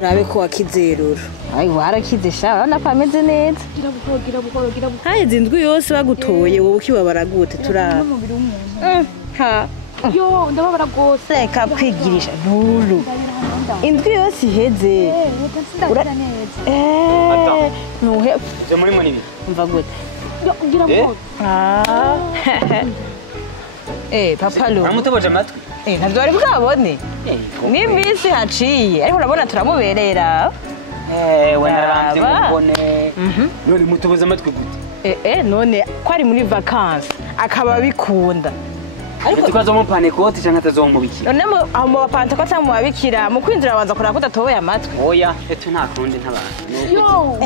rabe ko wakizerura Ai warakize sha urabona ko ameze neza. gira buhoro haheze indwi yose bagutoye wowe ukibabara gute turaba Ha. yo ndababara gose Reka kwigirisha nturu. Indwi yose iheze. Nuhe. Je muri manini. Mva gute. yo gira buhoro Papa Lu. Uramutoboje amatwi. Ntabwo wari bwabone. N'iminsi haciye ariko urabona turamuberera. We naramvye mubone. None mutoboze amatwi gute? None ko ari muri vacances akaba bikunda. Ariko tukazo mu panekoti canke atazomubikira. None aho mu bapanta ko cyangwa mu babikira mu kwinjira abanza kuraba ko udatoboye amatwi. Oya, etu nta kundi ntabana. yo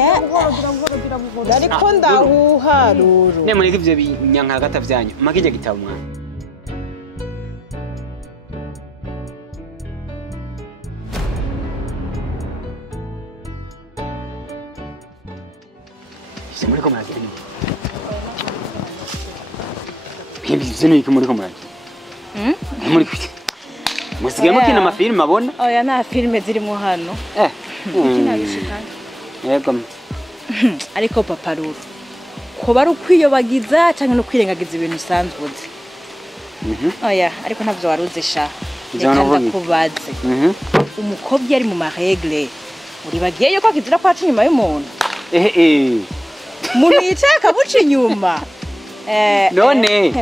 gira buhoro Ariko ndahuha ruru. Ne muri ivyo binyanka hagati vyanyu. Makije gitabo mwana. Ise muri ko muragira ni. Bimbi zino yiko muri ko muragira. Muri kwite. Musigaye mukina amafilme abona? Oya nta filime zirimo hano. Yego. Ariko Papa Ruru ko bari ukwiyobagiza cyangwa no kwirengagiza ibintu usanzwe uzi. Oya ariko ntabyo waruzi sha. Reka ndakubaze. Umukobwa yari mu maregle. Uri bagiye ko akizira kwaca inyuma y'umuntu. Muntu yicaye akabuca inyuma. None.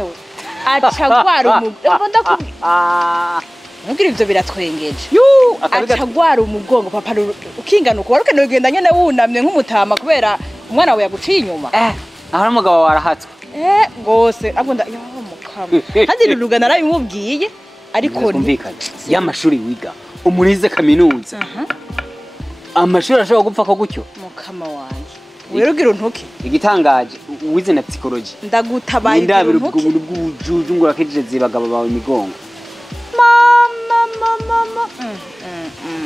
Acagwara umugongo. Nubwira ivyo biratwengeje. Acagwara umugongo Papa Ruru ukingana uko waruke no genda nyene wunamye nk'umutama kubera umwana wawe yaguciye inyuma. Aho umugabo warahatswe. Gose agunda yo mukama. Hadi ruruga narabimubwiye ariko kumvikana. Y'amashuri wiga umurize kaminuza. Amashuri ashobora gupfa ko gutyo. Mukama wanje. Werugira untuke. Igitangaje wize na psychology. Ndagutabaye indabiro bw'ubujuju ngura kije zibagabo bawe imigongo. Mama.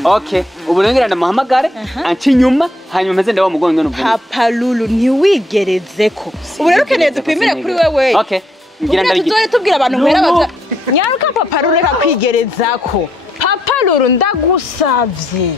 Okay, ubu ngira ndamuhamagare anci nyuma hanyuma meze ndawa mugongo n'uvuga. Papa Lulu ntiwigerezeko. Ubu rero keneye dupimire kuri wewe. Okay. Ngira ndabigire tubwira abantu mwera baza. Nyaruka Papa Lulu reka kwigerezako. Papa Lulu ndagusavye.